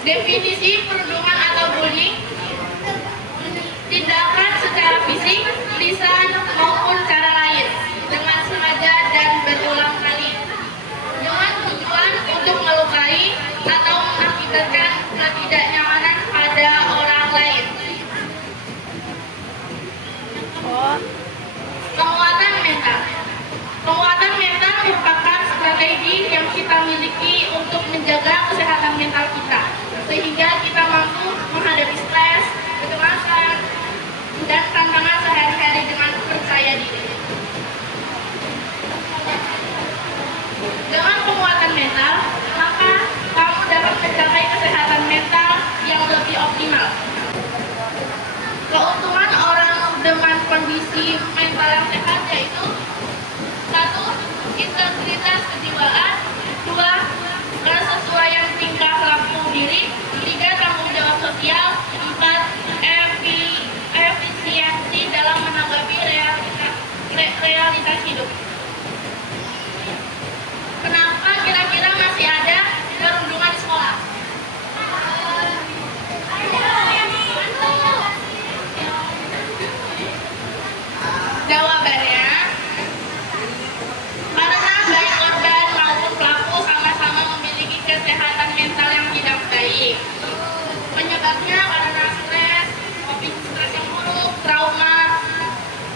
Definisi perundungan atau bullying: tindakan secara fisik, lisan, maupun cara lain dengan sengaja dan berulang kali dengan tujuan untuk melukai atau mengakibatkan ketidaknyamanan pada orang lain. Penguatan mental. Penguatan mental merupakan strategi yang kita miliki untuk menjaga kesehatan mental kita, sehingga kita mampu menghadapi stres, kecemasan, dan tantangan sehari-hari dengan percaya diri. Dengan penguatan mental, maka kamu dapat mencapai kesehatan mental yang lebih optimal. Keuntungan orang dengan kondisi mental yang sehat yaitu: 1. Integritas kejiwaan. 2. Kesesuaian tingkah laku diri. 3. Tanggung jawab sosial. 4. Efisiensi dalam menanggapi realitas hidup. Kenapa kira-kira masih ada perundungan di sekolah? Jawabannya, karena baik korban maupun pelaku sama-sama memiliki kesehatan mental yang tidak baik. Penyebabnya karena stres, stres yang buruk, trauma,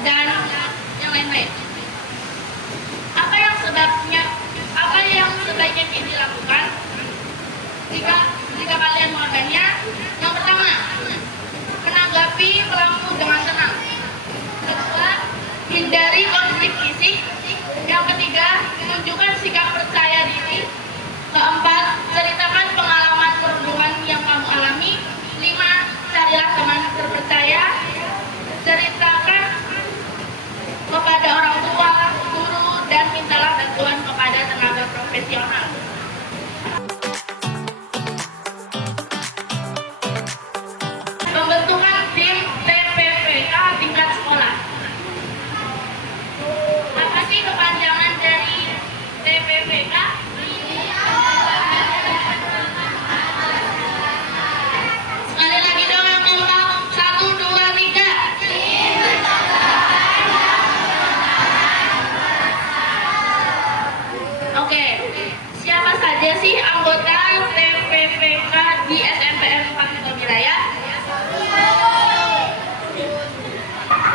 dan yang lain-lain. Apa yang sebaiknya kita lakukan jika kalian melakukannya? Yang pertama, menanggapi pelaku dengan tenang. Kedua, hindari konflik fisik. Yang ketiga, tunjukkan sikap percaya diri. Keempat, ceritakan pengalaman perundungan yang kamu alami. 5. Carilah teman terpercaya. Ceritakan kepada orang tua, guru, dan mintalah bantuan kepada tenaga profesional. Pembentukan tim TPPK tingkat sekolah. Apa sih kepanjangan dari TPPK? Sekali lagi dong yang kompak. 1, 2, 3. Oke, siapa saja sih anggota TPPK di SNPN 4 Wilaya?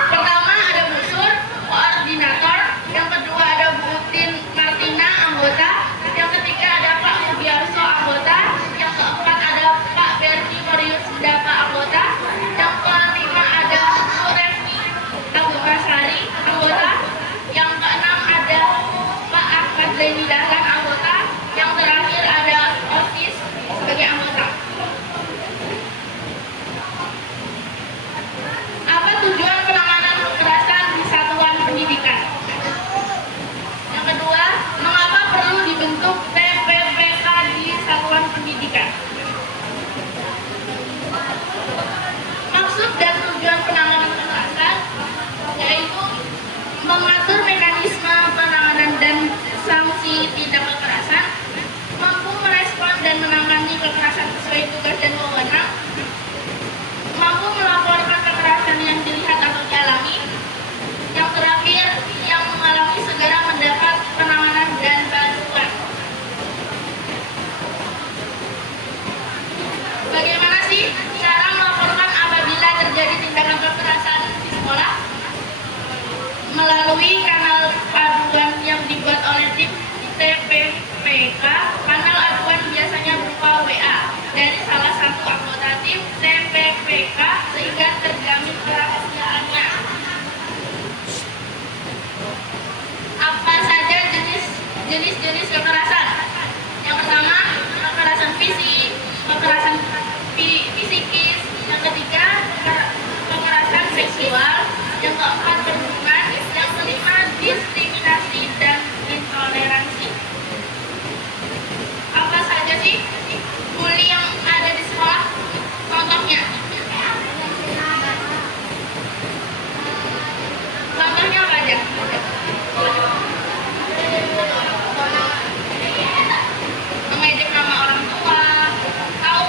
Pertama ada Bu Sur, koordinator. Yang kedua ada Bu Tin Martina, anggota. Yang ketiga ada Pak Mugiarso, anggota. Yang keempat ada Pak Berti Morius Dapa, anggota. Yang kelima ada Bu Revi Agukasari, anggota. Yang keenam ada Pak Ahmad Zaini Dahlan, anggota. Yang terakhir ada OSIS sebagai anggota. Apa tujuan penanganan kekerasan di satuan pendidikan? Yang kedua, mengapa perlu dibentuk TPPK di satuan pendidikan? Maksud dan tujuan penanganan kekerasan yaitu mengatur mekanisme penanganan dan sanksi tindak kekerasan, mampu merespon dan menangani kekerasan sesuai tugas dan wewenang, mampu melaporkan kekerasan yang dilihat atau dialami. Yang terakhir, yang mengalami segera mendapat penanganan dan bantuan. Bagaimana sih cara melaporkan apabila terjadi tindakan kekerasan di sekolah? Melalui kanal aduan yang dibuat oleh tim TPPK. Kanal aduan biasanya berupa WA dari salah satu anggota tim TPPK sehingga terjamin kerahasiaannya. Apa saja jenis kekerasan? Yang pertama, kekerasan fisik, kekerasan psikis. Yang ketiga, kekerasan seksual. Yang keempat, perundungan. Yang kelima, diskriminasi dan intoleransi. Apa saja sih bully yang ada di sekolah? Contohnya apa aja? Mengejek nama orang tua, tahu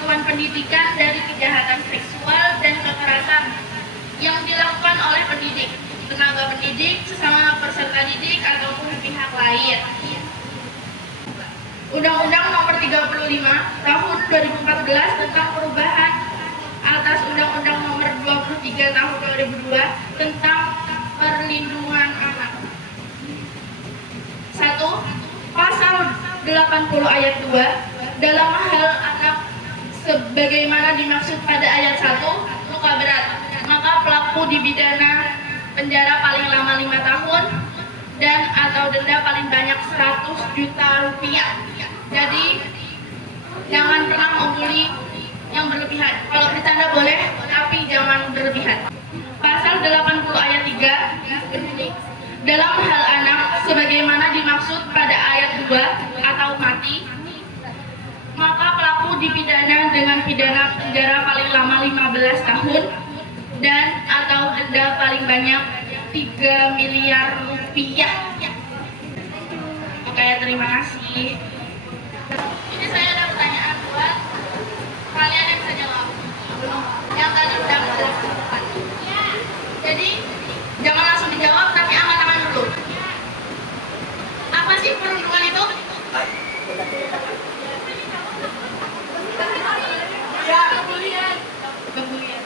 satuan pendidikan dari kejahatan seksual dan kekerasan yang dilakukan oleh pendidik, tenaga pendidik, sesama peserta didik, ataupun pihak lain. Undang-Undang Nomor 35 Tahun 2014 tentang perubahan atas Undang-Undang Nomor 23 Tahun 2002 tentang perlindungan anak. 1. Pasal 80 ayat 2 dalam hal anak sebagaimana dimaksud pada ayat 1 luka berat, maka pelaku dipidana penjara paling lama 5 tahun dan atau denda paling banyak 100 juta rupiah. Jadi jangan pernah membuli yang berlebihan. Kalau bercanda boleh, tapi jangan berlebihan. Pasal 80 ayat 3 berbunyi, dalam hal anak sebagaimana dimaksud pada ayat 2 atau mati, maka pelaku dipidana dengan pidana penjara paling lama 15 tahun dan atau denda paling banyak 3 miliar rupiah. Oke, terima kasih. Ini saya ada pertanyaan buat kalian yang bisa jawab. Yang tadi udah dilakukan. Jadi jangan langsung dijawab, tapi angkat tangan dulu. Apa sih perundungan itu? Ya, kemuliaan. Kemuliaan.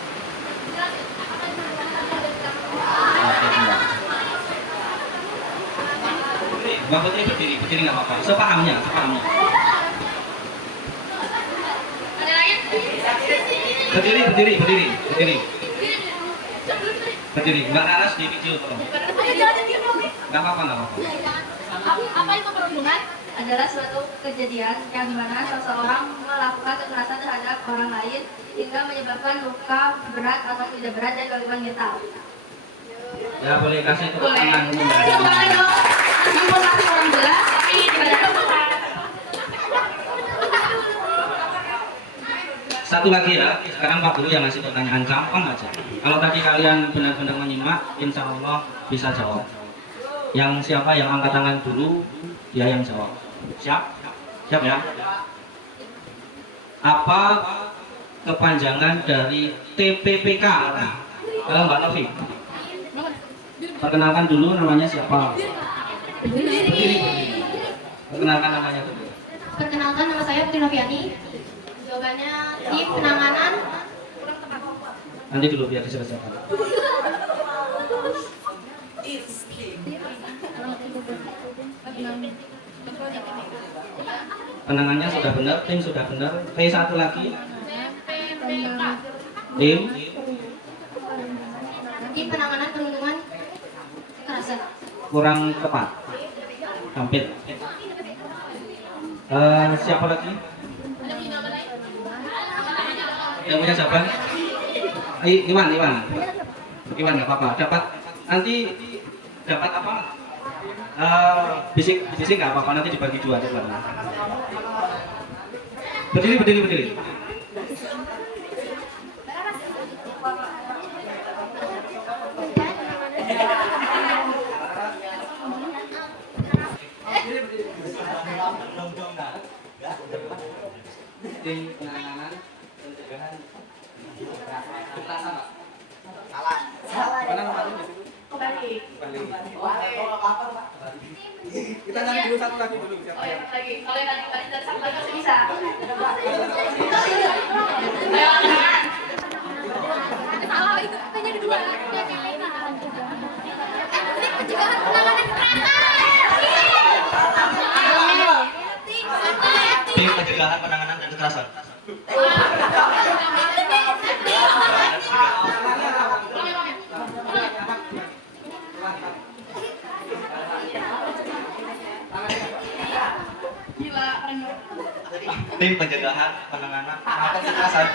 Mbak Putri berdiri nggak apa-apa. Sepahamnya. Ada lain? Berdiri. Berdiri. Mbak Laras di video tolong. Nggak apa-apa. Apa itu perundungan? Adalah suatu kejadian yang dimana seseorang melakukan kekerasan terhadap orang lain hingga menyebabkan luka berat atau tidak berat dan gangguan mental. Ya, boleh kasih tepuk Boleh. tangan. Boleh dong. Informasi orang jelas, tapi tidak ada apa-apa. Satu lagi ya, sekarang Pak Guru yang ngasih pertanyaan gampang aja. Kalau tadi kalian benar-benar menyimak, insya Allah bisa jawab. Yang siapa yang angkat tangan dulu, dia yang jawab. Siap? Siap ya? Apa kepanjangan dari TPPK? Kalau Mbak Novi, perkenalkan dulu namanya siapa? Berdiri. Perkenalkan namanya dulu. Perkenalkan, nama saya Putri Noviani. Jawabannya tim penanganan. Nanti dulu biar diselesaikan. Penangannya sudah benar, tim sudah benar. T1 lagi. Tim. Tim penanganan perundungan kekerasan. Kurang tepat. Hampir. Siapa lagi? Yang punya jawaban? Iwan nggak apa-apa. Dapat nanti dapat apa? Bisik nggak apa-apa, nanti dibagi dua di belakang. Berdiri. Tim penanganan pencegahan kekerasan, Pak. Salah. Mana nomornya di situ? Kembali. Kita cari dulu satu lagi dulu. Oh ya, lagi. Kalau yang tadi dan satu lagi masih bisa. Ayo, tangan. Salah itu katanya di dua. Pencegahan penanganan kekerasan. Tim pencegahan penanganan dan kekerasan. Gila, keren. Tim pencegahan penanganan kekerasan.